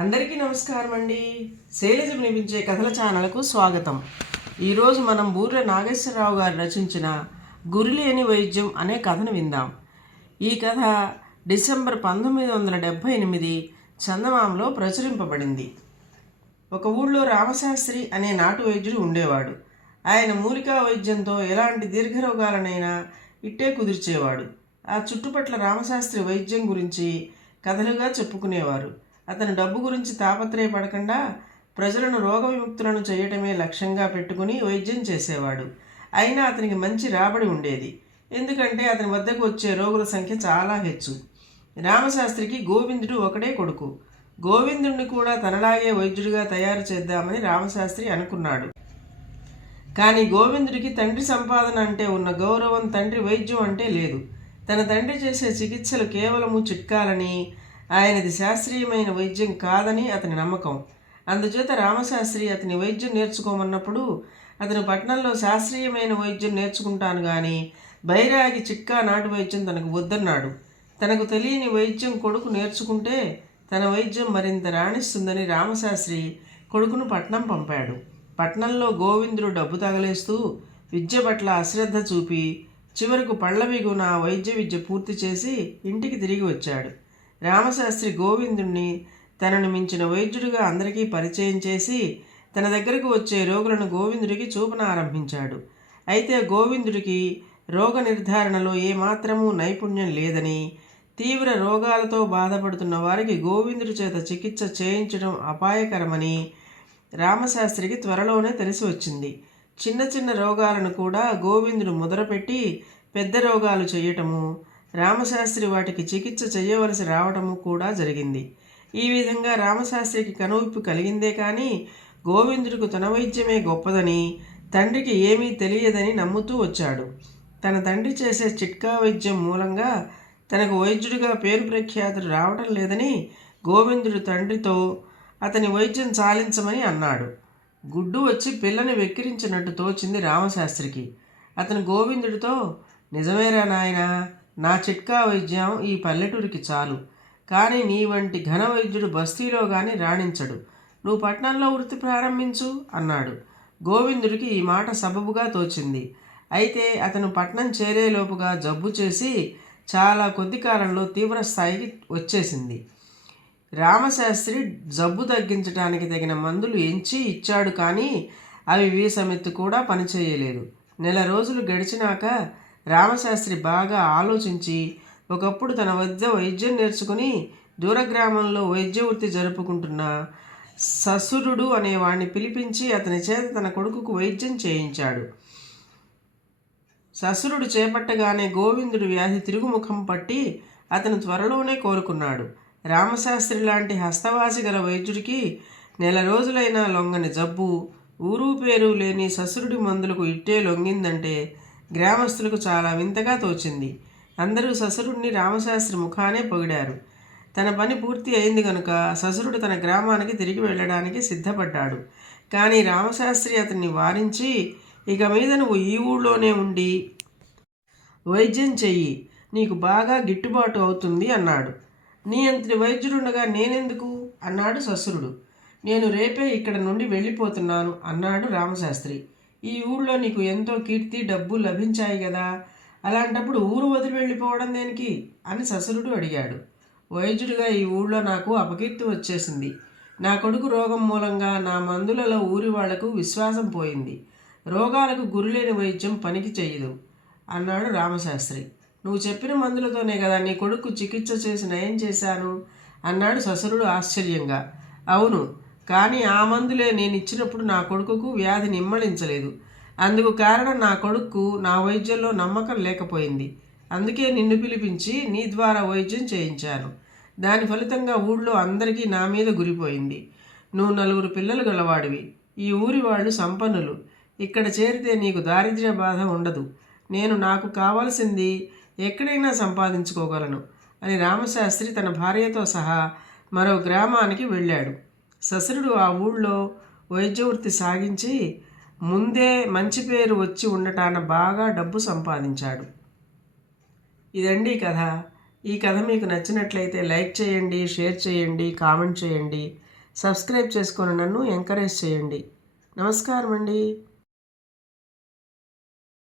అందరికీ నమస్కారం అండి. శైలజ వినిపించే కథల ఛానల్కు స్వాగతం. ఈరోజు మనం బూర్ల నాగేశ్వరరావు గారు రచించిన గురిలేని వైద్యం అనే కథను విందాం. ఈ కథ డిసెంబర్ 1978 చందమామలో ప్రచురింపబడింది. ఒక ఊళ్ళో రామశాస్త్రి అనే నాటు వైద్యుడు ఉండేవాడు. ఆయన మూలికా వైద్యంతో ఎలాంటి దీర్ఘరోగాలనైనా ఇట్టే కుదిర్చేవాడు. ఆ చుట్టుపట్ల రామశాస్త్రి వైద్యం గురించి కథలుగా చెప్పుకునేవారు. అతను డబ్బు గురించి తాపత్రయపడకుండా ప్రజలను రోగ విముక్తులను చేయటమే లక్ష్యంగా పెట్టుకుని వైద్యం చేసేవాడు. అయినా అతనికి మంచి రాబడి ఉండేది. ఎందుకంటే అతని వద్దకు వచ్చే రోగుల సంఖ్య చాలా హెచ్చు. రామశాస్త్రికి గోవిందుడు ఒకడే కొడుకు. గోవిందుడిని కూడా తనలాగే వైద్యుడిగా తయారు చేద్దామని రామశాస్త్రి అనుకున్నాడు. కానీ గోవిందుడికి తండ్రి సంపాదన అంటే ఉన్న గౌరవం తండ్రి వైద్యం అంటే లేదు. తన తండ్రి చేసే చికిత్సలు కేవలము చిట్కాలని, ఆయనది శాస్త్రీయమైన వైద్యం కాదని అతని నమ్మకం. అందుచేత రామశాస్త్రి అతని వైద్యం నేర్చుకోమన్నప్పుడు అతను పట్నంలో శాస్త్రీయమైన వైద్యం నేర్చుకుంటాను కానీ బైరాగి చిట్కా నాటు వైద్యం తనకు వద్దన్నాడు. తనకు తెలియని వైద్యం కొడుకు నేర్చుకుంటే తన వైద్యం మరింత రాణిస్తుందని రామశాస్త్రి కొడుకును పట్నం పంపాడు. పట్నంలో గోవిందుడు డబ్బు తగలేస్తూ విద్య పట్ల అశ్రద్ధ చూపి చివరకు పళ్ళబిగున వైద్య విద్య పూర్తి చేసి ఇంటికి తిరిగి వచ్చాడు. రామశాస్త్రి గోవిందుణ్ణి తనను మించిన వైద్యుడిగా అందరికీ పరిచయం చేసి తన దగ్గరకు వచ్చే రోగులను గోవిందుడికి చూపనారంభించాడు. అయితే గోవిందుడికి రోగ నిర్ధారణలో ఏమాత్రమూ నైపుణ్యం లేదని, తీవ్ర రోగాలతో బాధపడుతున్న వారికి గోవిందుడి చేత చికిత్స చేయించడం అపాయకరమని రామశాస్త్రికి త్వరలోనే తెలిసి వచ్చింది. చిన్న చిన్న రోగాలను కూడా గోవిందుడు మొదలుపెట్టి పెద్ద రోగాలు చేయటము, రామశాస్త్రి వాటికి చికిత్స చేయవలసి రావటము కూడా జరిగింది. ఈ విధంగా రామశాస్త్రికి కనువిప్పు కలిగిందే కానీ గోవిందుడికి తన వైద్యమే గొప్పదని, తండ్రికి ఏమీ తెలియదని నమ్ముతూ వచ్చాడు. తన తండ్రి చేసే చిట్కా వైద్యం మూలంగా తనకు వైద్యుడిగా పేరు ప్రఖ్యాతులు రావటం లేదని గోవిందుడు తండ్రితో అతని వైద్యం చాలించమని అన్నాడు. గుడ్డు వచ్చి పిల్లని వెక్కిరించినట్టు తోచింది రామశాస్త్రికి. అతను గోవిందుడితో, నిజమేరా నాయనా, నా చిట్కా వైద్యం ఈ పల్లెటూరికి చాలు, కానీ నీ వంటి ఘన వైద్యుడు బస్తీలో కానీ రాణించడు. నువ్వు పట్నంలో వృత్తి ప్రారంభించు అన్నాడు. గోవిందుడికి ఈ మాట సబబుగా తోచింది. అయితే అతను పట్నం చేరేలోపుగా జబ్బు చేసి చాలా కొద్ది కాలంలో తీవ్ర స్థాయికి వచ్చేసింది. రామశాస్త్రి జబ్బు తగ్గించడానికి తగిన మందులు ఎంచి ఇచ్చాడు కానీ అవి వీసమెత్తు కూడా పనిచేయలేదు. నెల రోజులు గడిచినాక రామశాస్త్రి బాగా ఆలోచించి ఒకప్పుడు తన వద్ద వైద్యం నేర్చుకుని దూరగ్రామంలో వైద్య వృత్తి జరుపుకుంటున్న ససురుడు అనేవాడిని పిలిపించి అతని చేత తన కొడుకుకు వైద్యం చేయించాడు. ససురుడు చేపట్టగానే గోవిందుడు వ్యాధి తిరుగుముఖం పట్టి అతను త్వరలోనే కోలుకున్నాడు. రామశాస్త్రి లాంటి హస్తవాసి గల వైద్యుడికి నెల రోజులైనా లొంగని జబ్బు, ఊరు పేరు లేని ససురుడి మందులకు ఇట్టే లొంగిందంటే గ్రామస్తులకు చాలా వింతగా తోచింది. అందరూ ససురుడిని రామశాస్త్రి ముఖానే పొగిడారు. తన పని పూర్తి అయింది కనుక ససురుడు తన గ్రామానికి తిరిగి వెళ్ళడానికి సిద్ధపడ్డాడు. కానీ రామశాస్త్రి అతన్ని వారించి, ఇక మీద నువ్వు ఈ ఊళ్ళోనే ఉండి వైద్యం చెయ్యి, నీకు బాగా గిట్టుబాటు అవుతుంది అన్నాడు. నీ అంతటి వైద్యుడుండగా నేనెందుకు అన్నాడు ససురుడు. నేను రేపే ఇక్కడ నుండి వెళ్ళిపోతున్నాను అన్నాడు రామశాస్త్రి. ఈ ఊళ్ళో నీకు ఎంతో కీర్తి డబ్బు లభించాయి కదా, అలాంటప్పుడు ఊరు వదిలి వెళ్ళిపోవడం దేనికి అని ససురుడు అడిగాడు. వైద్యుడిగా ఈ ఊళ్ళో నాకు అపకీర్తి వచ్చేసింది. నా కొడుకు రోగం మూలంగా నా మందులలో ఊరి వాళ్లకు విశ్వాసం పోయింది. రోగాలకు గురిలేని వైద్యం పనికి చెయ్యదు అన్నాడు రామశాస్త్రి. నువ్వు చెప్పిన మందులతోనే కదా నీ కొడుకు చికిత్స చేసి నయం చేశాను అన్నాడు ససురుడు ఆశ్చర్యంగా. అవును, కానీ ఆ మందులే నేను ఇచ్చినప్పుడు నా కొడుకుకు వ్యాధి నిమ్మళించలేదు. అందుకు కారణం నా కొడుకు నా వైద్యంలో నమ్మకం లేకపోయింది. అందుకే నిన్ను పిలిపించి నీ ద్వారా వైద్యం చేయించాను. దాని ఫలితంగా ఊళ్ళో అందరికీ నా మీద గురిపోయింది. నువ్వు 4 పిల్లలు గలవాడివి. ఈ ఊరి వాళ్ళు సంపన్నులు. ఇక్కడ చేరితే నీకు దారిద్ర్య బాధ ఉండదు. నేను నాకు కావాల్సింది ఎక్కడైనా సంపాదించుకోగలను అని రామశాస్త్రి తన భార్యతో సహా మరో గ్రామానికి వెళ్ళాడు. ససురుడు ఆ ఊళ్ళో వైద్య వృత్తి సాగించి ముందే మంచి పేరు వచ్చి ఉండటాన బాగా డబ్బు సంపాదించాడు. ఇదండి కథ. ఈ కథ మీకు నచ్చినట్లయితే లైక్ చేయండి, షేర్ చేయండి, కామెంట్ చేయండి. సబ్స్క్రైబ్ చేసుకొని నన్ను ఎంకరేజ్ చేయండి. నమస్కారం అండి.